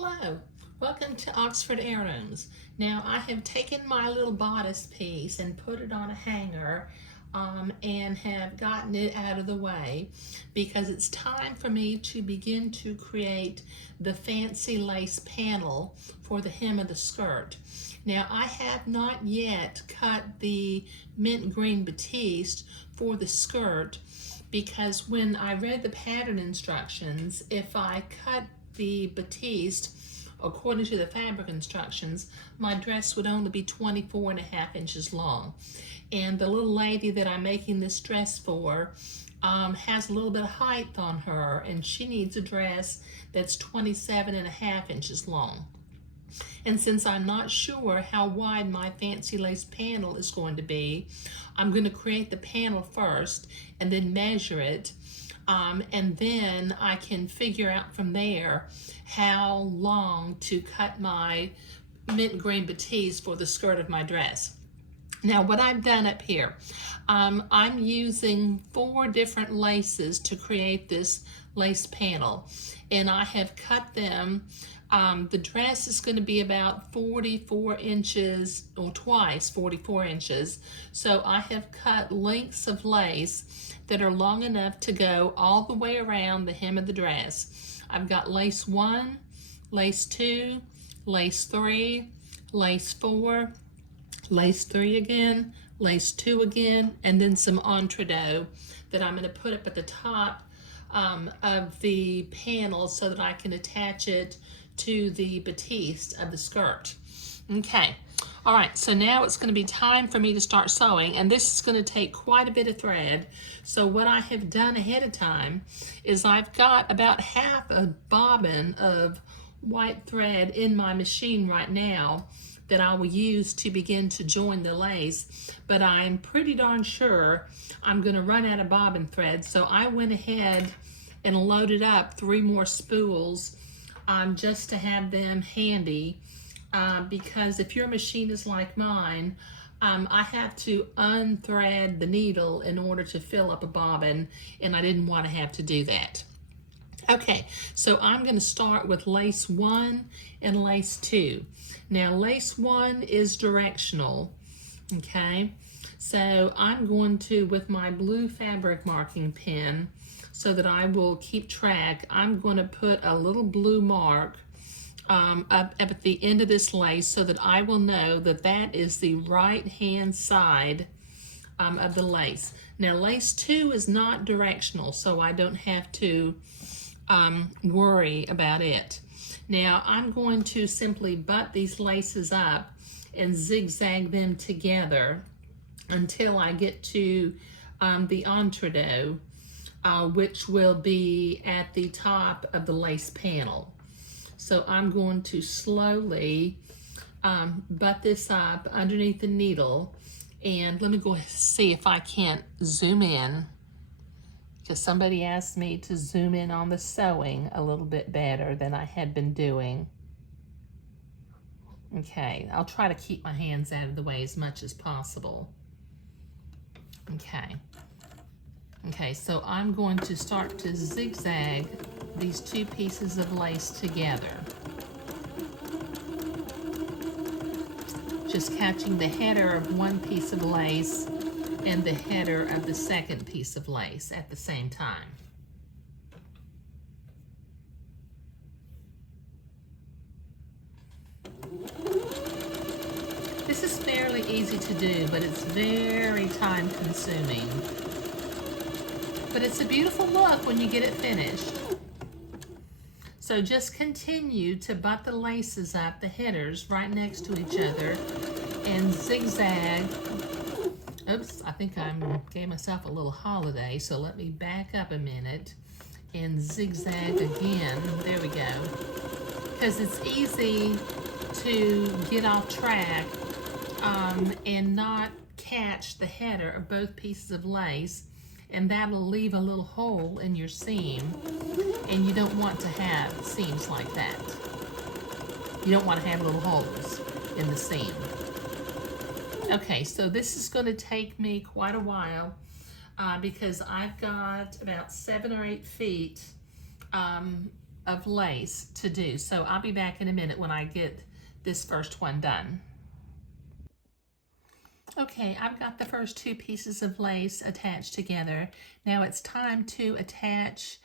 Hello, welcome to Oxford Heirlooms. Now I have taken my little bodice piece and put it on a hanger and have gotten it out of the way because it's time for me to begin to create the fancy lace panel for the hem of the skirt. Now I have not yet cut the mint green batiste for the skirt because when I read the pattern instructions, if I cut the batiste according to the fabric instructions, my dress would only be 24.5 inches long. And the little lady that I'm making this dress for has a little bit of height on her, and she needs a dress that's 27.5 inches long. And since I'm not sure how wide my fancy lace panel is going to be, I'm going to create the panel first and then measure it. And then I can figure out from there how long to cut my mint green batiste for the skirt of my dress. Now what I've done up here, I'm using 4 different laces to create this lace panel, and I have cut them. The dress is going to be about 44 inches, or twice 44 inches. So I have cut lengths of lace that are long enough to go all the way around the hem of the dress. I've got lace 1, lace 2, lace 3, lace 4, lace 3 again, lace 2 again, and then some entredeaux that I'm going to put up at the top of the panel so that I can attach it to the batiste of the skirt. Okay, all right, so now it's going to be time for me to start sewing, and this is going to take quite a bit of thread. So what I have done ahead of time is I've got about half a bobbin of white thread in my machine right now that I will use to begin to join the lace, but I'm pretty darn sure I'm going to run out of bobbin thread, so I went ahead and loaded up 3 more spools just to have them handy, because if your machine is like mine, I have to unthread the needle in order to fill up a bobbin, and I didn't want to have to do that. Okay, so I'm going to start with lace 1 and lace 2. Now lace 1 is directional, okay? So I'm going to, with my blue fabric marking pen, so that I will keep track, I'm going to put a little blue mark up at the end of this lace so that I will know that that is the right hand side of the lace. Now lace 2 is not directional, so I don't have to worry about it. Now I'm going to simply butt these laces up and zigzag them together until I get to the entredeaux, which will be at the top of the lace panel. So I'm going to slowly butt this up underneath the needle, and let me go see if I can't zoom in, because somebody asked me to zoom in on the sewing a little bit better than I had been doing. Okay, I'll try to keep my hands out of the way as much as possible. Okay, so I'm going to start to zigzag these 2 pieces of lace together, just catching the header of one piece of lace and the header of the second piece of lace at the same time. This is fairly easy to do, but it's very time consuming. But it's a beautiful look when you get it finished. So just continue to butt the laces up, the headers right next to each other, and zigzag. Oops, I think I gave myself a little holiday, so let me back up a minute and zigzag again. There we go. Because it's easy to get off track and not catch the header of both pieces of lace, and that'll leave a little hole in your seam, and you don't want to have seams like that. You don't want to have little holes in the seam. Okay, so this is going to take me quite a while because I've got about 7 or 8 feet of lace to do. So I'll be back in a minute when I get this first one done. Okay, I've got the first 2 pieces of lace attached together. Now it's time to attach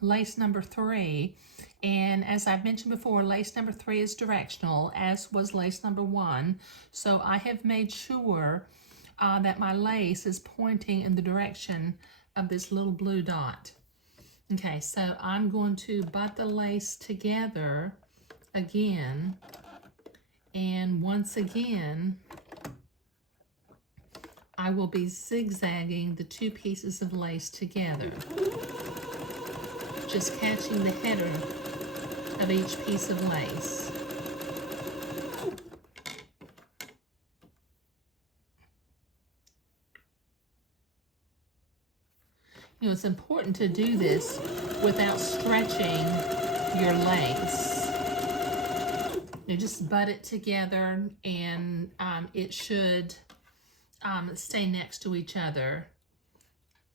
lace number 3. And as I've mentioned before, lace number 3 is directional, as was lace number 1. So I have made sure that my lace is pointing in the direction of this little blue dot. Okay, so I'm going to butt the lace together again, and once again, I will be zigzagging the 2 pieces of lace together, just catching the header of each piece of lace. You know, it's important to do this without stretching your lace. You just butt it together, and it should stay next to each other.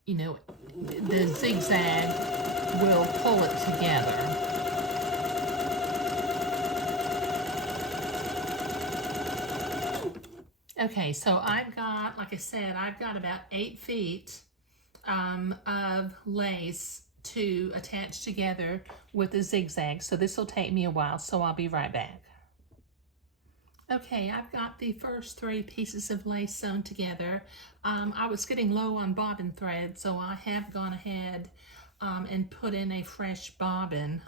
You know, the zigzag will pull it together. Okay, so I've got, like I said, I've got about 8 feet of lace to attach together with the zigzag. So this will take me a while, so I'll be right back. Okay, I've got the first 3 pieces of lace sewn together. I was getting low on bobbin thread, so I have gone ahead and put in a fresh bobbin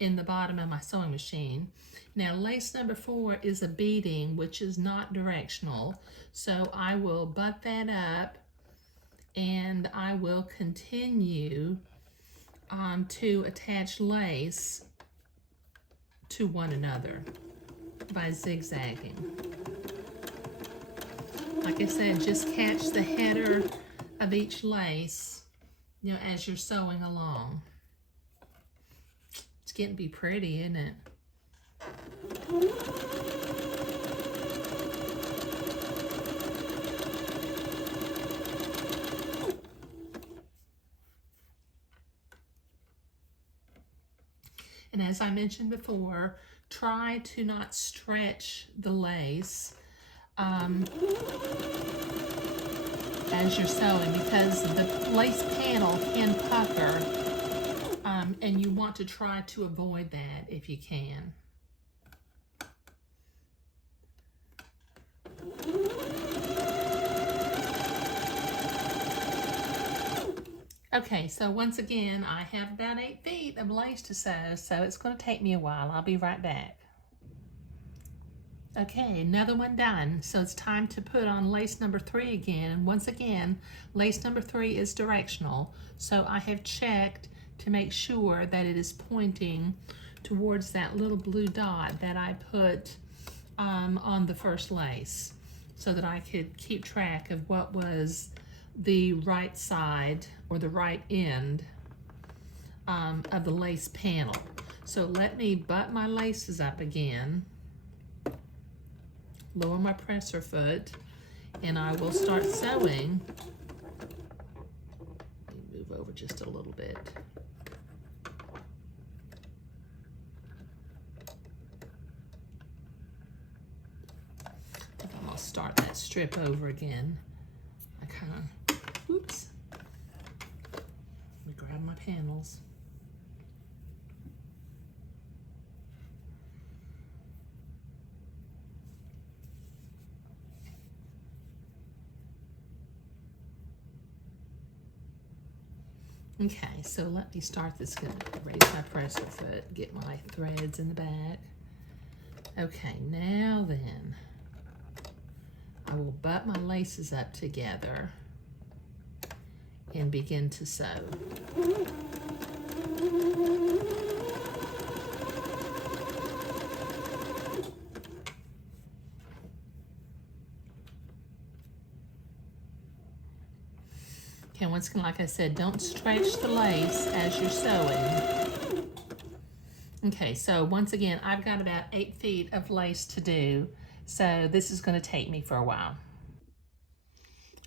in the bottom of my sewing machine. Now, lace number 4 is a beading, which is not directional, so I will butt that up, and I will continue to attach lace to one another by zigzagging. Like I said, just catch the header of each lace, you know, as you're sewing along. It's getting to be pretty, isn't it? And as I mentioned before, try to not stretch the lace as you're sewing, because the lace panel can pucker, and you want to try to avoid that if you can. Okay, so once again, I have about 8 feet of lace to sew, so it's going to take me a while. I'll be right back. Okay, another one done. So it's time to put on lace number 3 again. And once again, lace number 3 is directional. So I have checked to make sure that it is pointing towards that little blue dot that I put on the first lace, so that I could keep track of what was the right side or the right end of the lace panel. So let me butt my laces up again, lower my presser foot, and I will start sewing. Let me move over just a little bit. I think I'm gonna start that strip over again. I kind of, oops. Let me grab my panels. Okay, so let me start this. Gonna raise my presser foot, get my threads in the back. Okay, now then, I will butt my laces up together and begin to sew. Okay, once again, like I said, don't stretch the lace as you're sewing. Okay, so once again, I've got about 8 feet of lace to do, so this is going to take me for a while.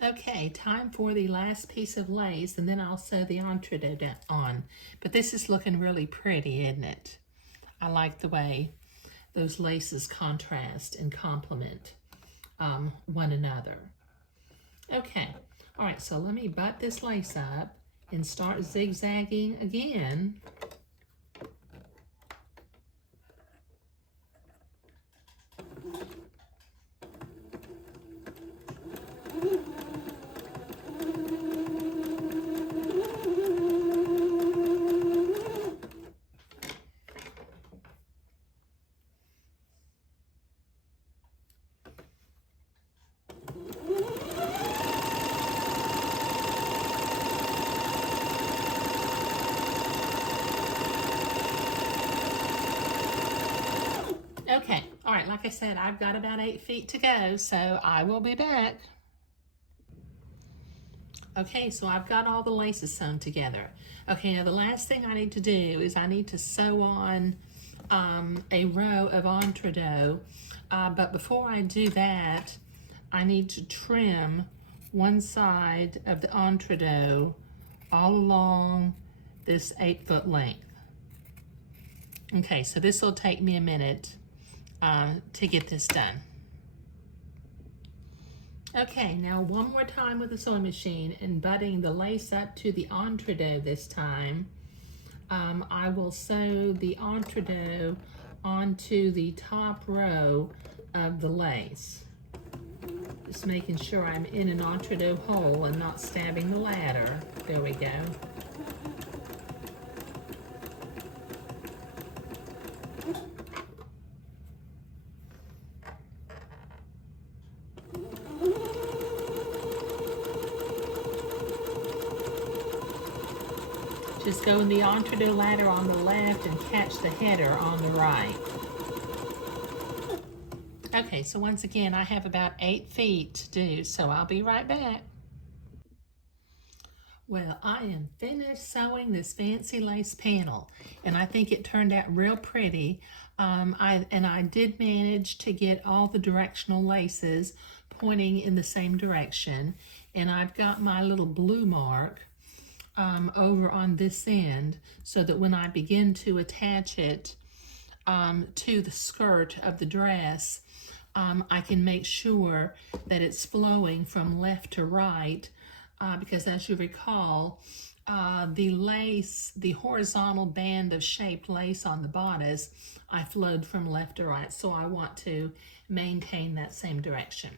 Okay, time for the last piece of lace, and then I'll sew the entredot on. But this is looking really pretty, isn't it? I like the way those laces contrast and complement one another. Okay, all right, so let me butt this lace up and start zigzagging again. Okay, all right, like I said, I've got about 8 feet to go, so I will be back. Okay, so I've got all the laces sewn together. Okay, now the last thing I need to do is I need to sew on a row of entredot, but before I do that, I need to trim one side of the entredot all along this 8-foot length. Okay, so this will take me a minute to get this done. Okay, now one more time with the sewing machine and butting the lace up to the entredot this time. I will sew the entredot onto the top row of the lace. Just making sure I'm in an entredot hole and not stabbing the ladder. There we go. Just go in the entredot ladder on the left and catch the header on the right. Okay, so once again, I have about 8 feet to do, so I'll be right back. Well, I am finished sewing this fancy lace panel, and I think it turned out real pretty. I did manage to get all the directional laces pointing in the same direction, and I've got my little blue mark over on this end so that when I begin to attach it to the skirt of the dress, I can make sure that it's flowing from left to right because as you recall, the lace, the horizontal band of shaped lace on the bodice, I flowed from left to right, so I want to maintain that same direction.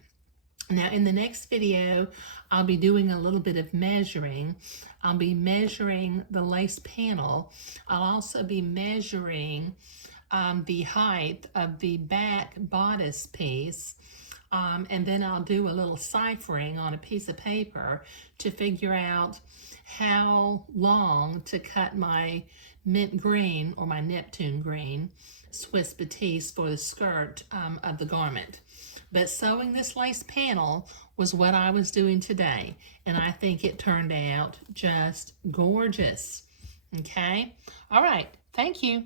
Now in the next video, I'll be doing a little bit of measuring. I'll be measuring the lace panel. I'll also be measuring the height of the back bodice piece. And then I'll do a little ciphering on a piece of paper to figure out how long to cut my mint green or my Neptune green Swiss batiste for the skirt of the garment. But sewing this lace panel was what I was doing today, and I think it turned out just gorgeous. Okay? All right. Thank you.